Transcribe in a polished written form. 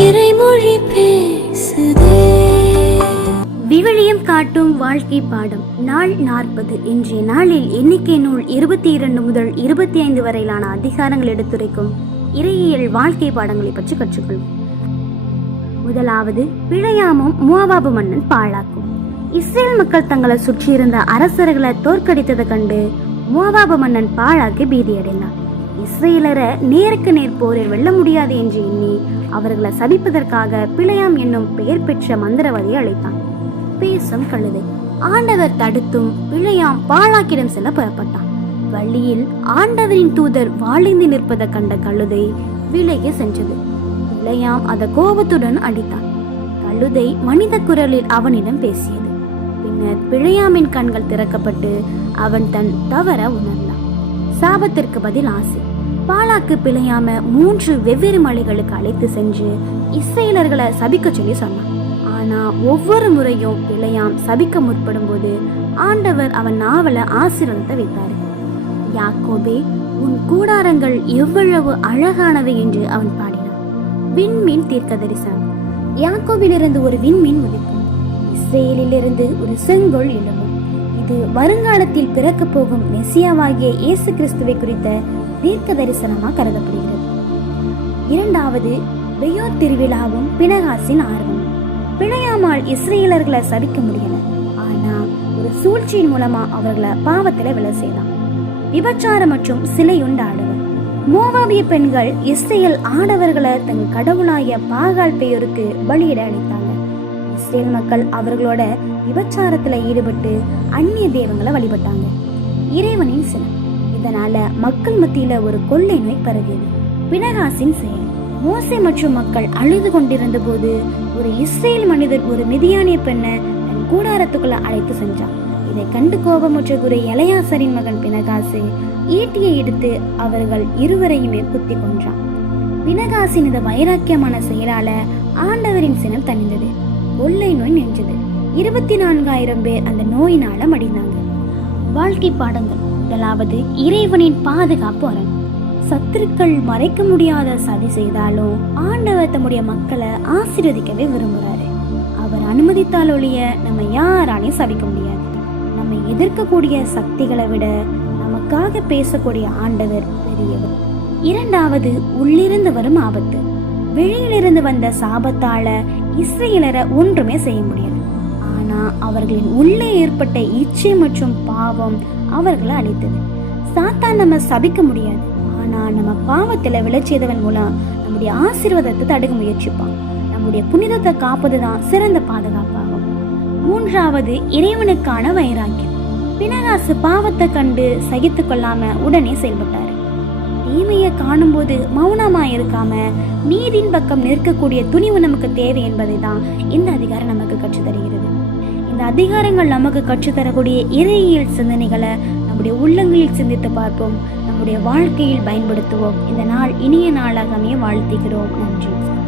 இறைமொழி பேசுதே. விவிலியம் காட்டும் வாழ்க்கை பாடம் நாள் 40. இன்றைய நாளில் எண்ணிக்கை நூல் 22 முதல் 25 வரையிலான அதிகாரங்கள் எடுத்துரைக்கும் இறையியல் வாழ்க்கை பாடங்களை பற்றி கற்றுக்கொள்வோம். முதலாவது, பிழையாமும் மோவாபு மன்னன் பாழாக்கும். இஸ்ரேல் மக்கள் தங்களை சுற்றியிருந்த அரசர்களை தோற்கடித்ததை கண்டு மோவாபு மன்னன் பாழாக்கி பீதியடைந்தார். இஸ்ரேலரை நேருக்கு நேர் போரில் வெல்ல முடியாது என்று எண்ணி அவர்களை சபிப்பதற்காக பிழையாம் என்னும் பெயர் பெற்ற மந்திரவாதியை அழைத்தான். பேசும் கழுதை. ஆண்டவர் தடுத்தும் பிழையாம் பாழாக்கிடம் செல்ல புறப்பட்டான். வழியில் ஆண்டவரின் தூதர் வாழ்ந்து நிற்பதை கண்ட கழுதை விலகி சென்றது. பிழையாம் அதை கோபத்துடன் அடித்தான். கழுதை மனித குரலில் அவனிடம் பேசியது. பின்னர் பிழையாமின் கண்கள் திறக்கப்பட்டு அவன் தன் தவற உணர்ந்தான். சாபத்திற்கு பதில் ஆசை. பாலாக்கு பிழையாம 3 வெவ்வேறு மலைகளுக்கு அழைத்து சென்று இஸ்ரேலர்களை சபிக்க சொல்லி சொன்னான். ஆனா ஒவ்வொரு முறையும் பிழையாம் சபிக்க முற்படும் போது ஆண்டவர் அவன் நாவல ஆசீர்வாதத்தை வைத்தார். யாக்கோபே, உன் கூடாரங்கள் எவ்வளவு அழகானவை என்று அவன் பாடினான். விண்மீன் தீர்க்க தரிசனம். யாக்கோபிலிருந்து ஒரு விண்மீன் உதிக்கும். இஸ்ரேலிலிருந்து ஒரு செங்கோல் எழும்பும். இது வருங்காலத்தில் பிறக்க போகும் மெசியாவாகிய இயேசு கிறிஸ்துவை குறித்த தீர்க்க தரிசனமாக கருதப்படுகிறது. இரண்டாவது, பெயோர் திருவிழாவும் பினகாசின் ஆர்வம். பிழையாமால் இஸ்ரேலர்களை சபிக்க முடியல. ஆனா ஒரு சூழ்ச்சியின் மூலமா அவர்களை பாவத்துல விழ செய்தான். விபச்சாரம் மற்றும் சிலையுண்டாடுவர். மோவாபிய பெண்கள் இஸ்ரேல் ஆடவர்களை தன் கடவுளாய பாகால் பெயோருக்கு பலியிட அளித்தாங்க. இஸ்ரேல் மக்கள் அவர்களோட விபச்சாரத்துல ஈடுபட்டு அந்நிய தெய்வங்களை வழிபட்டாங்க. இறைவனின் சினம். இதனால மக்கள் மத்தியில ஒரு கொள்ளை நோய் பரவியது. பினகாசின் செயல். மோசே மற்றும் மக்கள் அழுது கொண்டிருந்த போது ஒரு இஸ்ரேல் மனிதர் ஒரு மிதியானிய பெண்ணை தன் கூடாரத்துக்குள்ள அழைத்து சென்றான். இதை கண்டு கோபமுற்ற குரு எலையாசரின் மகன் பினகாசு ஈட்டியை எடுத்து அவர்கள் இருவரையுமே குத்தி கொன்றான். பினகாசின் இந்த வைராக்கியமான செயலால ஆண்டவரின் சினம் தணிந்தது. கொள்ளை நோய் நின்றது. 24,000 பேர் அந்த நோயினால மடிந்தாங்க. வாழ்க்கை பாடங்கள். முதலாவது, இறைவனின் பாதுகாப்பு அரண். சத்துருக்கள் மறைக்க முடியாத சதி செய்தாலும் ஆண்டவர் தம்முடைய மக்களை ஆசீர்வதிக்கவே விரும்புறாரு. அவர் அனுமதித்தால் ஒழிய நம்ம யாராலையும் சபிக்க முடியாது. நம்மை எதிர்க்கக்கூடிய சக்திகளை விட நமக்காக பேசக்கூடிய ஆண்டவர் பெரியவர். இரண்டாவது, உள்ளிருந்து வரும் ஆபத்து. வெளியிலிருந்து வந்த சாபத்தால இஸ்ரேலரை ஒன்றுமே செய்ய முடியாது. ஆனா அவர்களின் உள்ளே ஏற்பட்ட இச்சை மற்றும் பாவம் அவர்களை அழித்தது. சாத்தான் நம்ம சபிக்க முடியாது. ஆனா நம்ம பாவத்துல விளைச்சதவன் மூலம் நம்முடைய ஆசீர்வாதத்தை தடுக்க முயற்சிப்பான். நம்முடைய புனிதத்தை காப்பதுதான் சிறந்த பாதுகாப்பாகும். மூன்றாவது, இறைவனுக்கான வைராக்கியம். பினகாசு பாவத்தை கண்டு சகித்து கொள்ளாம உடனே செயல்பட்டாரு. தீமையை காணும் போது மௌனமா இருக்காம நீதியின் பக்கம் நிற்கக்கூடிய துணிவு நமக்கு தேவை என்பதை தான் இந்த அதிகாரம் நமக்கு கற்றுத்தருகிறது. இந்த அதிகாரங்கள் நமக்கு கற்றுத்தரக்கூடிய இறையியல் சிந்தனைகளை நம்முடைய உள்ளங்களில் சிந்தித்து பார்ப்போம். நம்முடைய வாழ்க்கையில் பயன்படுத்துவோம். இந்த நாள் இனிய நாளாக அமைய வாழ்த்துகிறோம்.